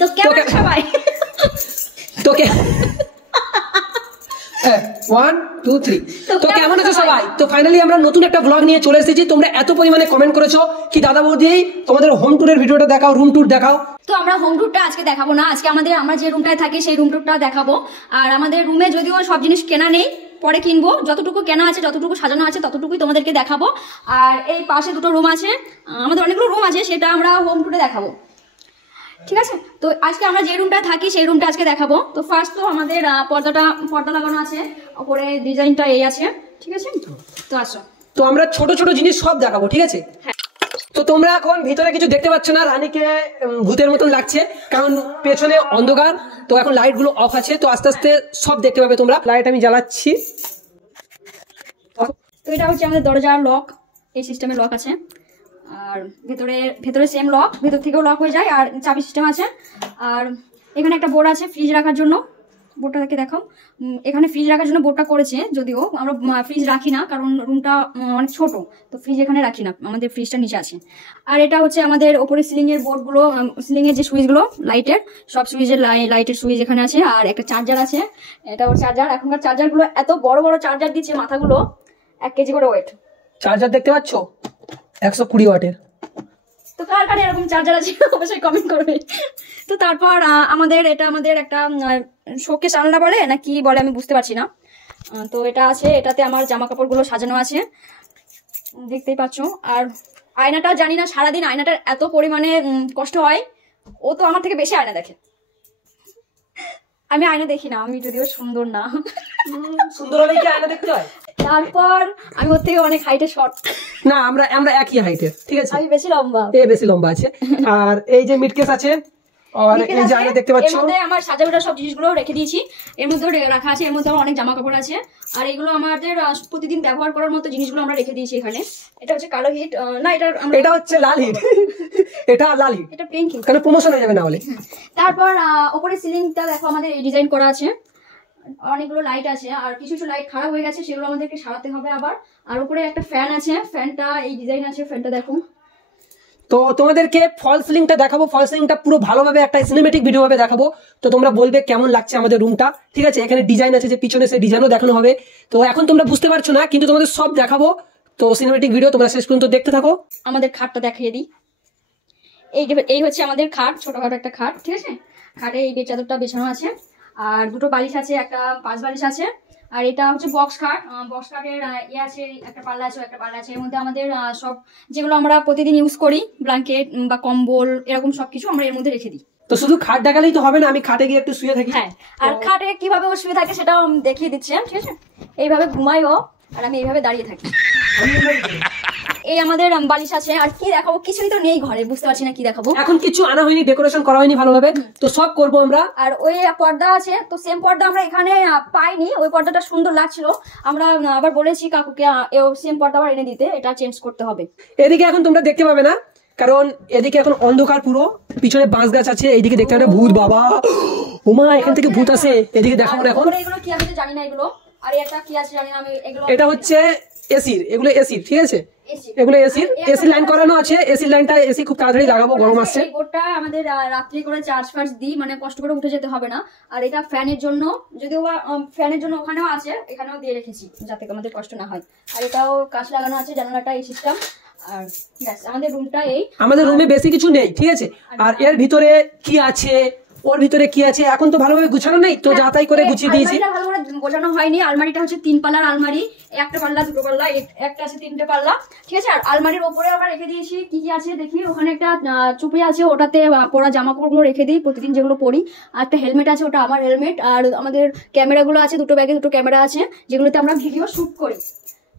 তো কেমন সবাই? তো 1 2 3 তো কেমন আছো সবাই? তো ফাইনালি আমরা নতুন একটা ব্লগ নিয়ে চলে এসেছি। তোমরা এত পরিমাণে কমেন্ট করেছো কি দাদা বৌদি তোমাদের হোম ট্যুরের ভিডিওটা দেখাও, রুম ট্যুর দেখাও। তো আমরা হোম ট্যুরটা আজকে দেখাবো না, আজকে আমরা যে রুমটায় থাকি সেই রুম ট্যুরটা দেখাবো। আর আমাদের রুমে যদিও সব জিনিস কেনা নেই, পরে কিনবো। যতটুকু কেনা আছে, যতটুকু সাজানো আছে, ততটুকুই তোমাদেরকে দেখাবো। আর এই পাশে দুটো রুম আছে, আমাদের অনেকগুলো রুম আছে, সেটা আমরা হোম ট্যুরে দেখাবো, ঠিক আছে? তো আজকে আমরা যে রুমটা থাকি সেই রুমটা আজকে দেখাবো। তো ফার্স্ট তো আমাদের পর্দা লাগানো আছে, উপরে ডিজাইনটা এই আছে, ঠিক আছে? তো আসো, তো আমরা ছোট ছোট জিনিস সব দেখাবো, ঠিক আছে? তো তোমরা এখন ভিতরে কিছু দেখতে পাচ্ছ না, রানীকে ভূতের মতন লাগছে কারণ পেছনে অন্ধকার। তো এখন লাইট গুলো অফ আছে, তো আস্তে আস্তে সব দেখতে পাবে তোমরা। লাইট আমি জ্বালাচ্ছি। তো এটা হচ্ছে আমাদের দরজার লক, এই সিস্টেমের লক আছে। আর ভেতরে সেম লক, ভেতর থেকেও লক হয়ে যায়, আর চাবি সিস্টেম আছে। আর এখানে একটা বোর্ড আছে ফ্রিজ রাখার জন্য, বোর্ডটাকে দেখাও। এখানে ফ্রিজ রাখার জন্য বোর্ডটা করেছে, যদিও আমরা ফ্রিজ রাখি না কারণ রুমটা অনেক ছোট, তো ফ্রিজ এখানে রাখি না, আমাদের ফ্রিজটা নিচে আছে। আর এটা হচ্ছে আমাদের ওপরে সিলিং এর বোর্ডগুলো, সিলিং এর যে সুইচগুলো লাইটের, সব সুইচের লাইটের সুইচ এখানে আছে। আর একটা চার্জার আছে, এটা ওর চার্জার। এখনকার চার্জারগুলো এত বড় বড় চার্জার দিচ্ছে, মাথাগুলো 1 কেজি করে ওয়েট। চার্জার দেখতে পাচ্ছ 120 ওয়াটের। তো কার কার এরকম চার্জার আছে অবশ্যই কমেন্ট করবে। তো তারপর আমাদের একটা শোকেস আলনা বলে না কি বলে আমি বুঝতে পারছি না। তো এটা আছে, এটাতে আমার জামা কাপড়গুলো সাজানো আছে, দেখতেই পাচ্ছ। আর আয়নাটা জানি না, সারাদিন আয়নাটার এত পরিমাণে কষ্ট হয়, ও তো আমার থেকে বেশি আয়না দেখে। আমি আয়না দেখি না, আমি যদিও সুন্দর না। সুন্দর হলে কি আয়না দেখতে হয়? তারপর আমি ওর থেকে অনেক হাইটে শর্ট। না, আমরা একই হাইটের, ঠিক আছে? আমি বেশি লম্বা, বেশি লম্বা আছে। আর এই যে মিডকেস আছে, আর এই যে আয়না দেখতে পাচ্ছ। এর মধ্যে আমার সাজানোর সব জিনিসগুলো রেখে দিয়েছি, এর মধ্যে রাখা আছে। এর মধ্যে আমার অনেক জামা কাপড় আছে, আর এগুলো আমাদের প্রতিদিন ব্যবহার করার মতো জিনিসগুলো আমরা রেখে দিয়েছি এখানে। এটা হচ্ছে কালো হিট, না এটা হচ্ছে লাল হিট। এটা লাল হিট, এটা পিঙ্ক হিট, কারণ প্রমোশন হয়ে যাবে না হলে। তারপর উপরে সিলিংটা দেখো, আমাদের এই ডিজাইন করা আছে, অনেকগুলো লাইট আছে। আর কিছু কিছু লাইট খারাপ হয়ে গেছে, সেগুলো আমাদেরকে সারাতে হবে আবার। আর উপরে একটা ফ্যান আছে, ফ্যানটা এই ডিজাইন আছে, ফ্যানটা দেখো। তো তোমাদেরকে ফল সিলিংটা দেখাবো, ফল সিলিংটা পুরো ভালোভাবে একটা সিনেমেটিক ভিডিও ভাবে দেখাবো। তো তোমরা বলবে কেমন লাগছে আমাদের রুমটা, ঠিক আছে? এখানে ডিজাইন আছে, যে পিছনে সেই ডিজাইনও দেখানো হবে। তো এখন তোমরা বুঝতে পারছো না, কিন্তু তোমাদের সব দেখাবো। তো সিনেমেটিক ভিডিও তোমরা শেষ পর্যন্ত দেখতে থাকো। আমাদের খাটটা দেখিয়ে দিই। এই হচ্ছে আমাদের খাট, ছোটখাটো একটা খাট, ঠিক আছে? খাটে এই বেড চাদরটা বেছানো আছে, আর দুটো বালিশ আছে, একটা 5 বালিশ আছে। আর এটা হচ্ছে বক্স খাট, বক্স খাটের আছে, একটা পাল্লা আছে, একটা পাল্লা আছে। এর মধ্যে আমাদের সব যেগুলো আমরা প্রতিদিন ইউজ করি, ব্ল্যাঙ্কেট বা কম্বল, এরকম সবকিছু আমরা এর মধ্যে রেখে দিই। তো শুধু খাট দেখালেই তো হবে না, আমি খাটে গিয়ে একটু শুয়ে থাকি। হ্যাঁ, আর খাটে কিভাবে ও শুয়ে থাকে সেটাও দেখিয়ে দিচ্ছি, ঠিক আছে? এইভাবে ঘুমাই ও, আর আমি এইভাবে দাঁড়িয়ে থাকি। এই আমাদের বালিশ আছে। আর কি দেখাবো, কিছুই তো নেই ঘরে, বুঝতে পারছি না কি দেখাবো। এখন কিছু আনা হয়নি, ডেকোরেশন করা হয়নি ভালোভাবে, তো সব করবো আমরা। আর ওই পর্দা আছে, তো সেম পর্দা আমরা এখানে পাইনি, ওই পর্দাটা সুন্দর লাগছিল, আমরা আবার বলেছি কাকুকে সেম পর্দা আবার এনে দিতে, এটা চেঞ্জ করতে হবে। এদিকে এখন তোমরা দেখতে পাবে না, কারণ এদিকে এখন অন্ধকার পুরো, পিছনে বাঁশ গাছ আছে, এইদিকে দেখতে পাবে ভূত। বাবা ওমা, এখান থেকে ভূত আসে, এদিকে দেখাবো এখন। এগুলো কি আছে জানি না, এগুলো আর এটা কি আছে জানি না আমি। এগুলো এটা হচ্ছে এসির, এগুলো এসির, ঠিক আছে? এগুলো এসি লাইন করানো আছে, এসি লাইনটা এসি খুব তাড়াতাড়ি লাগাবো, গরম আসছে। এই বোর্ডটা আমাদের রাত্রি করে চার্জ ফার্জ দিই, মানে কষ্ট করে উঠে যেতে হবে না। আর এটা ফ্যানের জন্য, যদিও ফ্যানের জন্য ওখানেও আছে, এখানেও দিয়ে রেখেছি যাতে আমাদের কষ্ট না হয়। আর এটাও কাঁচ লাগানো আছে, জানালাটা এই সিস্টেম। আর আমাদের রুমটা এই, আমাদের রুমে বেশি কিছু নেই, ঠিক আছে? আর এর ভিতরে কি আছে, ওর ভিতরে কি আছে এখন তো ভালোভাবে গুছানো নেই, তো যাতাই করে গুছিয়ে দিয়েছি। ভালো করে গোছানো হয়নি। আলমারিটা হচ্ছে 3 পাল্লার আলমারি, একটা পাল্লা, দুটো পাল্লা, একটা আছে 3টে পাল্লা, ঠিক আছে? আর আলমারির ওপরে আমরা রেখে দিয়েছি কি কি আছে দেখি। ওখানে একটা চুপড়ি আছে, ওটাতে পরা জামা কাপড়গুলো রেখে দিই প্রতিদিন যেগুলো পরি। আর একটা হেলমেট আছে, ওটা আমার হেলমেট। আর আমাদের ক্যামেরাগুলো আছে, দুটো ব্যাগে দুটো ক্যামেরা আছে, যেগুলোতে আমরা ভিডিও শুট করি।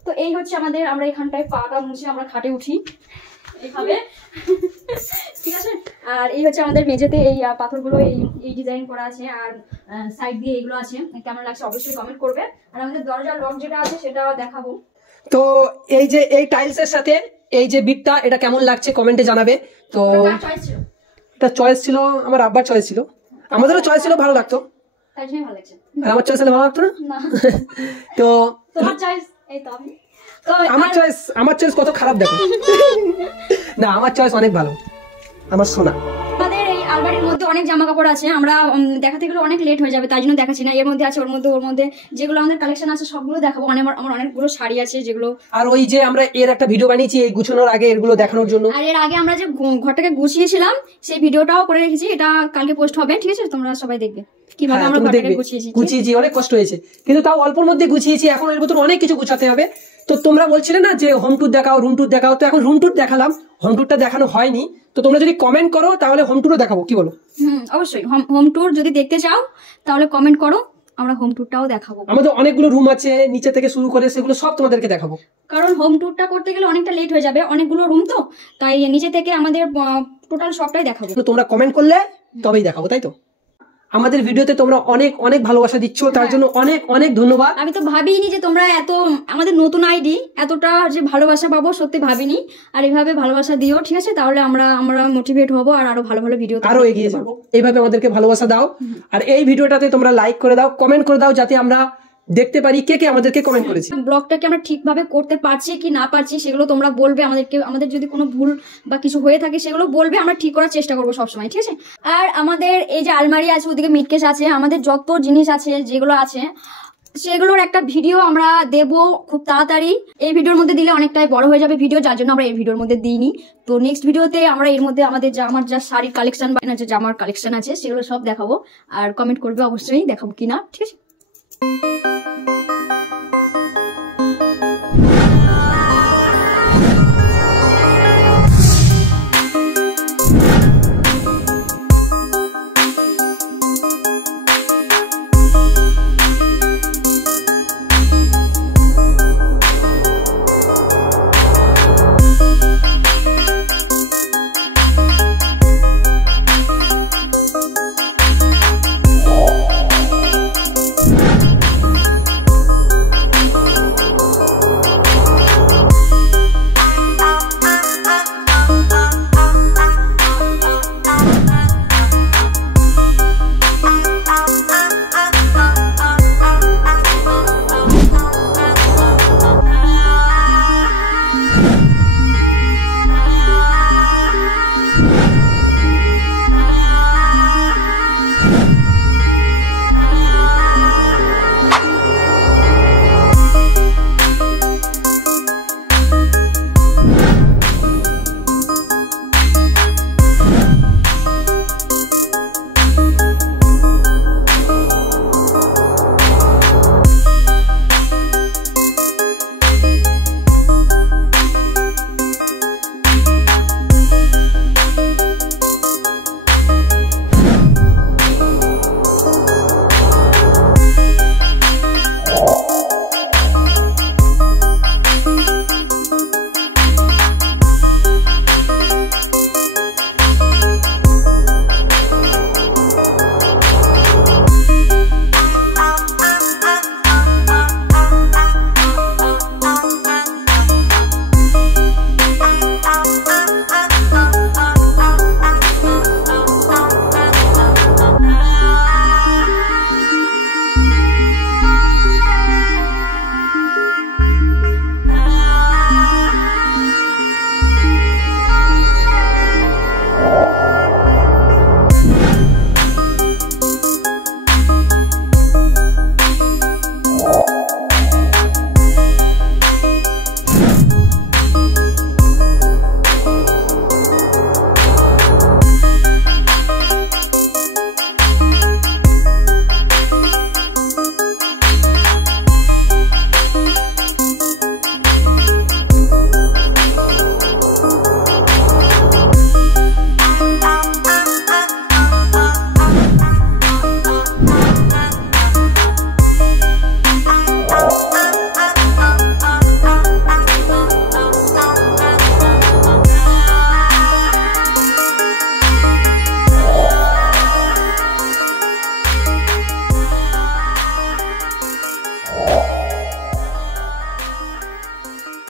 তো এই হচ্ছে আমাদের, আমরা এখানটায় পাটা মুছে আমরা খাটে উঠি এইভাবে, ঠিক আছে? আর এই হচ্ছে আমাদের মেঝেতে এই পাথরগুলো এই ডিজাইন করা আছে, আর সাইড দিয়ে এইগুলো আছে। কেমন লাগছে অবশ্যই কমেন্ট করবে। আর আমাদের দরজার লক যেটা আছে সেটা দেখাবো। তো এই যে এই টাইলসের সাথে এই যে বিটটা, এটা কেমন লাগছে কমেন্টে জানাবে। তো এটা চয়েস ছিল, আমার আব্বার চয়েস ছিল, আমাদেরও চয়েস ছিল, ভালো লাগতো। তাই জন্যই ভালো লাগছে। আর আমার চয়েস হলে ভালো লাগতো না? তো তোমার চয়েস এই তো। আমার চয়েস কত খারাপ দেখো। না, আমার চয়েস অনেক ভালো, আমার সোনা। আমাদের এই আলমারির মধ্যে অনেক জামা কাপড় আছে, আমরা দেখাতে গেলে অনেক লেট হয়ে যাবে, তাই জন্য দেখাচ্ছি না। এর মধ্যে আছে, ওর মধ্যে যেগুলো আমাদের কালেকশন আছে সবগুলো দেখাবো। আমার অনেকগুলো শাড়ি আছে যেগুলো, আর ওই যে আমরা এর একটা ভিডিও বানিয়েছি এই গুছানোর আগে এগুলো দেখানোর জন্য। আর এর আগে আমরা যে ঘরটাকে গুছিয়েছিলাম সেই ভিডিওটাও করে রেখেছি, এটা কালকে পোস্ট হবে, ঠিক আছে? তোমরা সবাই দেখবে কিভাবে আমরা ঘরটাকে গুছিয়েছি। অনেক কষ্ট হয়েছে কিন্তু তাও অল্পর মধ্যে গুছিয়েছি। এখন এর ভিতরে অনেক কিছু গুছাতে হবে। তো তোমরা বলছিলে না যে হোম ট্যুর দেখাও, রুম ট্যুর দেখাও, তো এখন রুম ট্যুর দেখালাম, হোম ট্যুরটা দেখানো হয়নি। তো তোমরা যদি কমেন্ট করো তাহলে হোম ট্যুরও দেখাবো, কি বলো? অবশ্যই হোম ট্যুর যদি দেখতে চাও তাহলে কমেন্ট করো, আমরা হোম ট্যুরটাও দেখাবো। আমাদের অনেকগুলো রুম আছে নিচে থেকে শুরু করে, সেগুলো সব তোমাদেরকে দেখাবো। কারণ হোম ট্যুরটা করতে গেলে অনেকটা লেট হয়ে যাবে, অনেকগুলো রুম তো, তাই নিচে থেকে আমাদের টোটাল সবটাই দেখাবো। তোমরা কমেন্ট করলে তবেই দেখাবো, তাই তো? আমাদের ভিডিওতে তোমরা অনেক অনেক ভালোবাসা দিচ্ছ, তার জন্য অনেক অনেক ধন্যবাদ। আমি তো ভাবিনি যে তোমরা এত, আমাদের নতুন আইডি এতটা যে ভালোবাসা পাবো, সত্যি ভাবিনি। আর এইভাবে ভালোবাসা দিও, ঠিক আছে? তাহলে আমরা মোটিভেট হবো আর আরো ভালো ভালো ভিডিও আরো এগিয়ে যাবো। এইভাবে আমাদেরকে ভালোবাসা দাও, আর এই ভিডিওটাতে তোমরা লাইক করে দাও, কমেন্ট করে দাও, যাতে আমরা দেখতে পারি কে কে আমাদেরকে কমেন্ট করেছে। ব্লগটাকে আমরা ঠিকভাবে করতে পারছি কি না পারছি সেগুলো তোমরা বলবে আমাদেরকে, আমাদের যদি কোনো ভুল বা কিছু হয়ে থাকে সেগুলো বলবে, আমরা ঠিক করার চেষ্টা করবো সবসময়, ঠিক আছে? আর আমাদের এই যে আলমারি আছে, ওদিকে মিটকেস আছে, আমাদের যত জিনিস আছে যেগুলো আছে সেগুলোর একটা ভিডিও আমরা দেব খুব তাড়াতাড়ি। এই ভিডিওর মধ্যে দিলে অনেকটাই বড় হয়ে যাবে ভিডিও, যার জন্য আমরা এই ভিডিওর মধ্যে দিইনি। তো নেক্সট ভিডিওতে আমরা এর মধ্যে আমাদের আমার যা শাড়ির কালেকশন বা যে জামার কালেকশন আছে সেগুলো সব দেখাবো, আর কমেন্ট করবে অবশ্যই দেখাবো কিনা, ঠিক আছে?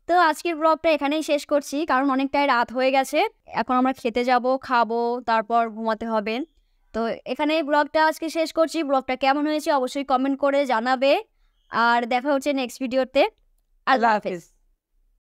তো আজকের ব্লগটা এখানেই শেষ করছি, কারণ অনেকটাই রাত হয়ে গেছে। এখন আমরা খেতে যাব, খাবো, তারপর ঘুমাতে হবে। তো এখানে ব্লগটা আজকে শেষ করছি। ব্লগটা কেমন হয়েছে অবশ্যই কমেন্ট করে জানাবে, আর দেখা হচ্ছে নেক্সট ভিডিওতে। আল্লাহ হাফেজ।